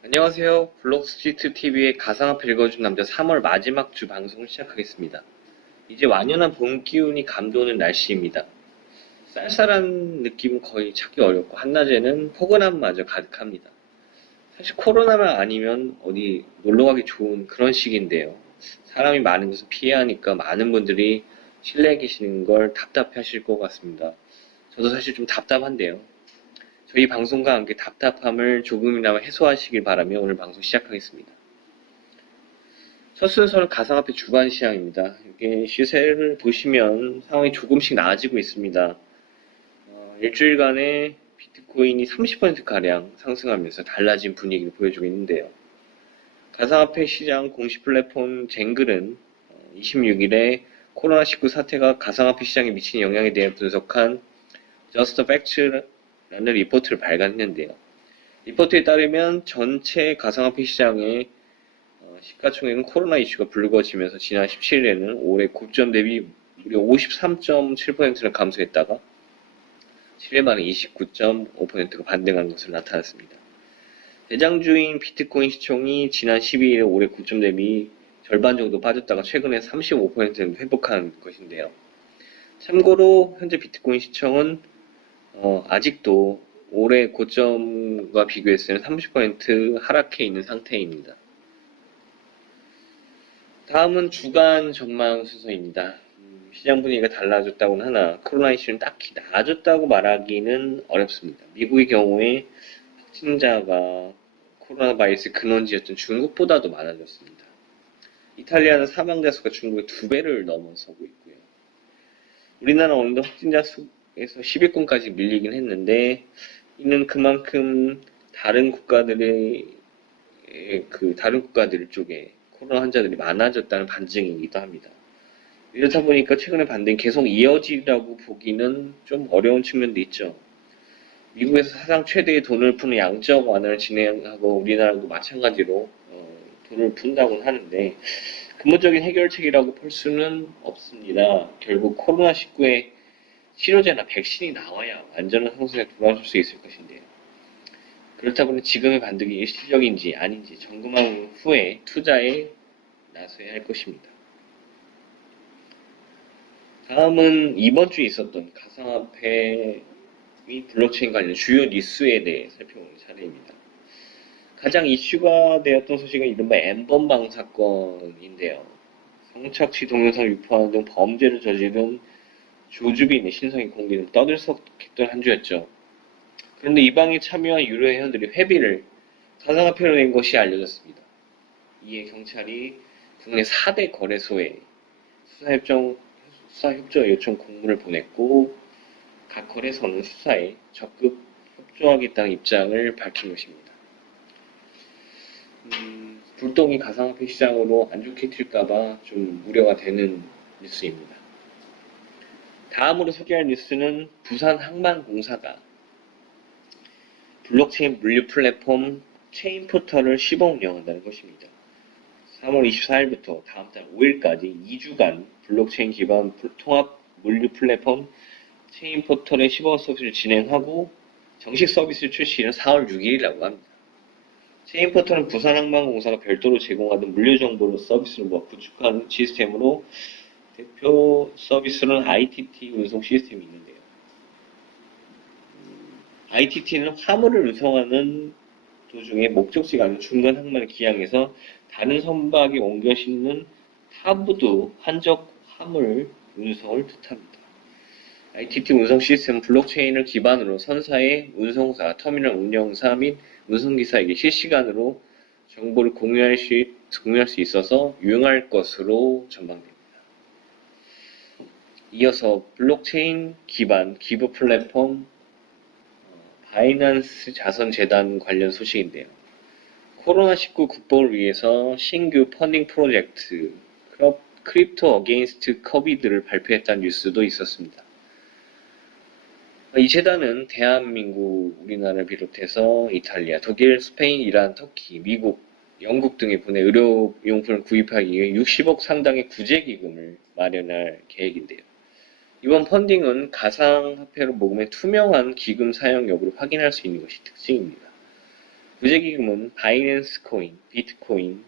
안녕하세요. 블록스트리트 TV의 가상화폐 읽어준 남자 3월 마지막 주 방송을 시작하겠습니다. 이제 완연한 봄 기운이 감도는 날씨입니다. 쌀쌀한 느낌은 거의 찾기 어렵고 한낮에는 포근함마저 가득합니다. 사실 코로나만 아니면 어디 놀러 가기 좋은 그런 시기인데요. 사람이 많은 곳을 피해야 하니까 많은 분들이 실내에 계시는 걸 답답해 하실 것 같습니다. 저도 사실 좀 답답한데요. 저희 방송과 함께 답답함을 조금이나마 해소하시길 바라며 오늘 방송 시작하겠습니다. 첫 순서는 가상화폐 주간 시장입니다. 이게 시세를 보시면 상황이 조금씩 나아지고 있습니다. 어, 일주일간에 비트코인이 30%가량 상승하면서 달라진 분위기를 보여주고 있는데요. 가상화폐 시장 공식 플랫폼 젠글은 26일에 코로나19 사태가 가상화폐 시장에 미친 영향에 대해 분석한 Just Facts 라는 리포트를 발간했는데요. 리포트에 따르면 전체 가상화폐 시장의 어, 시가총액은 코로나 이슈가 불거지면서 지난 17일에는 올해 고점 대비 무려 53.7%를 감소했다가 7일 만에 29.5%가 반등한 것으로 나타났습니다. 대장주인 비트코인 시총이 지난 12일에 올해 고점 대비 절반 정도 빠졌다가 최근에 35% 정도 회복한 것인데요. 참고로 현재 비트코인 시청은 어, 아직도 올해 고점과 비교했을 때30% 하락해 있는 상태입니다. 다음은 주간 전망 순서입니다. 음, 시장 분위기가 달라졌다고는 하나 코로나 이슈는 딱히 나아졌다고 말하기는 어렵습니다. 미국의 경우에 확진자가 코로나 바이러스 근원지였던 중국보다도 많아졌습니다. 이탈리아는 사망자 수가 중국의 두 배를 넘어서고 있고요. 우리나라 오늘도 확진자 수 에서 10위권까지 밀리긴 했는데 이는 그만큼 다른 국가들의 그 다른 국가들 쪽에 코로나 환자들이 많아졌다는 반증이기도 합니다. 이렇다 보니까 최근에 반등이 계속 이어지라고 보기는 좀 어려운 측면도 있죠. 미국에서 사상 최대의 돈을 푸는 양적 완화를 진행하고 우리나라도 마찬가지로 어, 돈을 푼다고는 하는데 근본적인 해결책이라고 볼 수는 없습니다. 결국 코로나19에 치료제나 백신이 나와야 안전한 상승에 돌아설 수 있을 것인데요. 그렇다 보니 지금의 반등이 일시적인지 아닌지 점검한 후에 투자에 나서야 할 것입니다. 다음은 이번 주에 있었던 가상화폐 및 블록체인 관련 주요 뉴스에 대해 살펴보는 차례입니다. 가장 이슈가 되었던 소식은 이른바 엠번방 사건인데요. 성착취 동영상 유포하는 등 범죄를 저지른 조주빈의 신성이 공개는 떠들썩했던 한 주였죠. 그런데 이 방에 참여한 유료 회원들이 회비를 가상화폐로 낸 것이 알려졌습니다. 이에 경찰이 국내 4대 거래소에 수사협정, 수사협조 요청 공문을 보냈고 각 거래소는 수사에 적극 협조하겠다는 입장을 밝힌 것입니다. 음, 불똥이 가상화폐 시장으로 안 좋게 튈까봐 좀 우려가 되는 뉴스입니다. 다음으로 소개할 뉴스는 부산 항만공사가 블록체인 물류 플랫폼 체인 포털을 시범 운영한다는 것입니다. 3월 24일부터 다음 달 5일까지 2주간 블록체인 기반 통합 물류 플랫폼 체인 포털의 시범 서비스를 진행하고 정식 서비스 출시는 4월 6일이라고 합니다. 체인 포털은 부산항만공사가 별도로 제공하던 물류 정보를 서비스를 구축하는 시스템으로 대표 서비스는 ITT 운송 시스템이 있는데요. ITT는 화물을 운송하는 도중에 목적지가 아닌 중간 항만을 기항해서 다른 선박에 옮겨 싣는 타부도 한적 화물 운송을 뜻합니다. ITT 운송 시스템은 블록체인을 기반으로 선사의 운송사, 터미널 운영사 및 운송기사에게 실시간으로 정보를 공유할 수, 공유할 수 있어서 유용할 것으로 전망됩니다. 이어서 블록체인 기반 기부 플랫폼 어, 바이낸스 자선재단 관련 소식인데요. 코로나19 극복을 위해서 신규 펀딩 프로젝트 크립토 어게인스트 커비드를 발표했다는 뉴스도 있었습니다. 이 재단은 대한민국, 우리나라를 비롯해서 이탈리아, 독일, 스페인, 이란, 터키, 미국, 영국 등에 보내 의료용품을 구입하기 위해 60억 상당의 구제기금을 마련할 계획인데요. 이번 펀딩은 가상화폐로 모금의 투명한 기금 사용 여부를 확인할 수 있는 것이 특징입니다. 구제기금은 바이낸스 코인, 비트코인,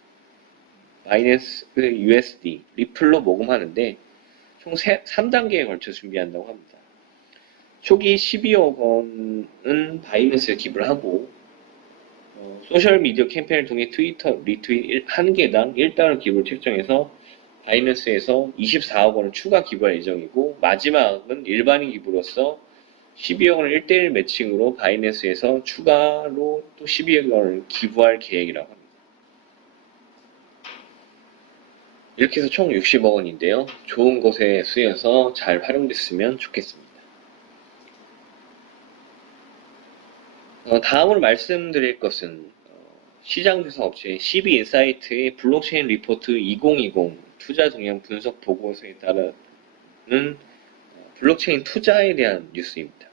바이낸스 USD, 리플로 모금하는데 총 3단계에 걸쳐 준비한다고 합니다. 초기 12억 원은 바이낸스에 기부를 하고 어, 소셜미디어 캠페인을 통해 트위터 리트윗 1개당 1달러 기부를 책정해서 바이낸스에서 24억 원을 추가 기부할 예정이고 마지막은 일반인 기부로서 12억 원을 1대1 매칭으로 바이낸스에서 추가로 또 12억 원을 기부할 계획이라고 합니다. 이렇게 해서 총 60억 원인데요. 좋은 곳에 쓰여서 잘 활용됐으면 좋겠습니다. 어, 다음으로 말씀드릴 것은 어, 시장조사 업체 CB인사이트의 블록체인 리포트 2020 투자 동향 분석 보고서에 따르는 어, 블록체인 투자에 대한 뉴스입니다.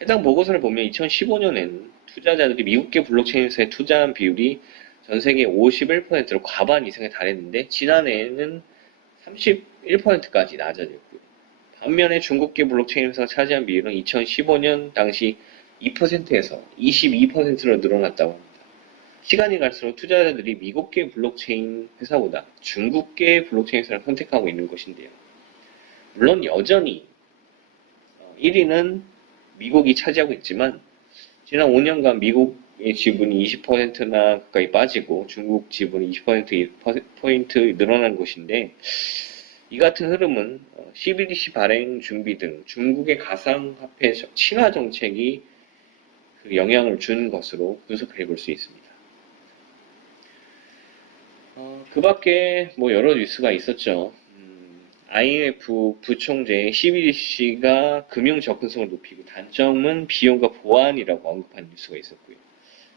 해당 보고서를 보면 2015년에는 투자자들이 미국계 블록체인 회사에 투자한 비율이 전 세계 51%로 과반 이상에 달했는데 지난해에는 31%까지 낮아졌고요. 반면에 중국계 블록체인 회사가 차지한 비율은 2015년 당시 2%에서 22%로 늘어났다고 합니다. 시간이 갈수록 투자자들이 미국계 블록체인 회사보다 중국계 블록체인 회사를 선택하고 있는 것인데요. 물론 여전히 1위는 미국이 차지하고 있지만 지난 5년간 미국의 지분이 20%나 가까이 빠지고 중국 지분이 20%포인트 늘어난 것인데 이 같은 흐름은 CBDC 발행 준비 등 중국의 가상화폐 친화 정책이 그 영향을 준 것으로 분석해 볼 수 있습니다. 어, 그 밖에 뭐 여러 뉴스가 있었죠. 음, IMF 부총재 CBDC가 금융 접근성을 높이고 단점은 비용과 보안이라고 언급한 뉴스가 있었고요.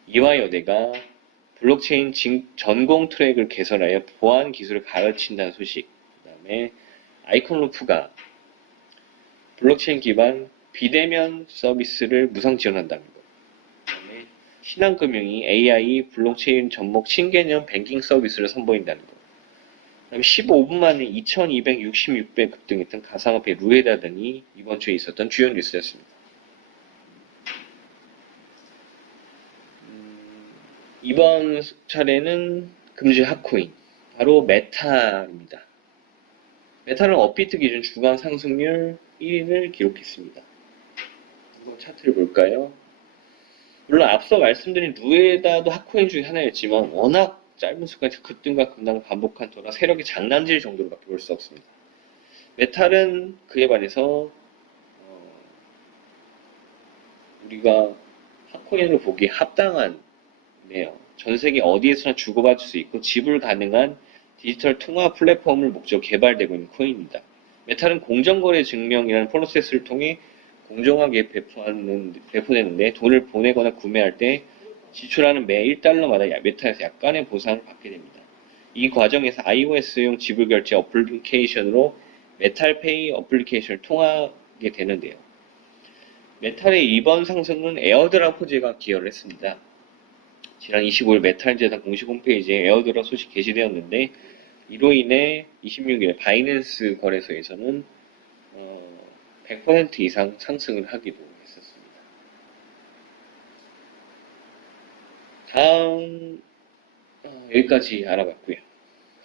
이화여대가 블록체인 진- 전공 트랙을 개설하여 보안 기술을 가르친다는 소식. 그 다음에 아이콘루프가 블록체인 기반 비대면 서비스를 무상. 그다음에 신한금융이 AI 블록체인 접목 신개념 뱅킹 서비스를 선보인다는 것. 그다음에 15분 만에 2,266배 급등했던 가상화폐 루에다 등이 이번 주에 있었던 주요 뉴스였습니다. 음, 이번 차례는 금주 핫코인, 바로 메타입니다. 메타는 업비트 기준 주간 상승률 1위를 기록했습니다. 한번 차트를 볼까요? 물론 앞서 말씀드린 루에다도 핫코인 중에 하나였지만 워낙 짧은 시간에 급등과 급락을 반복한 터라 세력이 장난질 정도로밖에 볼 수 없습니다. 메탈은 그에 반해서 어, 우리가 핫코인으로 보기에 합당한 네요. 전 세계 어디에서나 주고받을 수 있고 지불 가능한 디지털 통화 플랫폼을 목적으로 개발되고 있는 코인입니다. 메탈은 공정거래 증명이라는 프로세스를 통해 공정하게 배포하는, 배포되는데 돈을 보내거나 구매할 때 지출하는 매 1달러마다 메타에서 약간의 보상을 받게 됩니다. 이 과정에서 iOS용 지불 결제 어플리케이션으로 메탈페이 어플리케이션을 통하게 되는데요. 메탈의 이번 상승은 에어드랍 호재가 기여를 했습니다. 지난 25일 메탈 재단 공식 홈페이지에 에어드랍 소식 게시되었는데 이로 인해 26일 바이낸스 거래소에서는 어, 100% 이상 상승을 하기도 했었습니다. 다음 어, 여기까지 알아봤고요.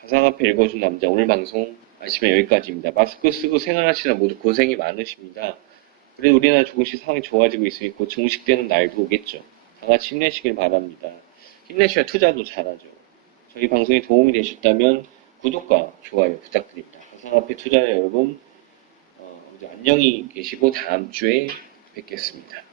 가상화폐 읽어준 남자 오늘 방송 아시면 여기까지입니다. 마스크 쓰고 생활하시는 모두 고생이 많으십니다. 그래도 우리나라 조금씩 상황이 좋아지고 있으니 곧 종식되는 날도 오겠죠. 다 같이 힘내시길 바랍니다. 힘내셔야 투자도 잘하죠. 저희 방송에 도움이 되셨다면 구독과 좋아요 부탁드립니다. 가상화폐 투자자 여러분 어, 이제 안녕히 계시고 다음 주에 뵙겠습니다.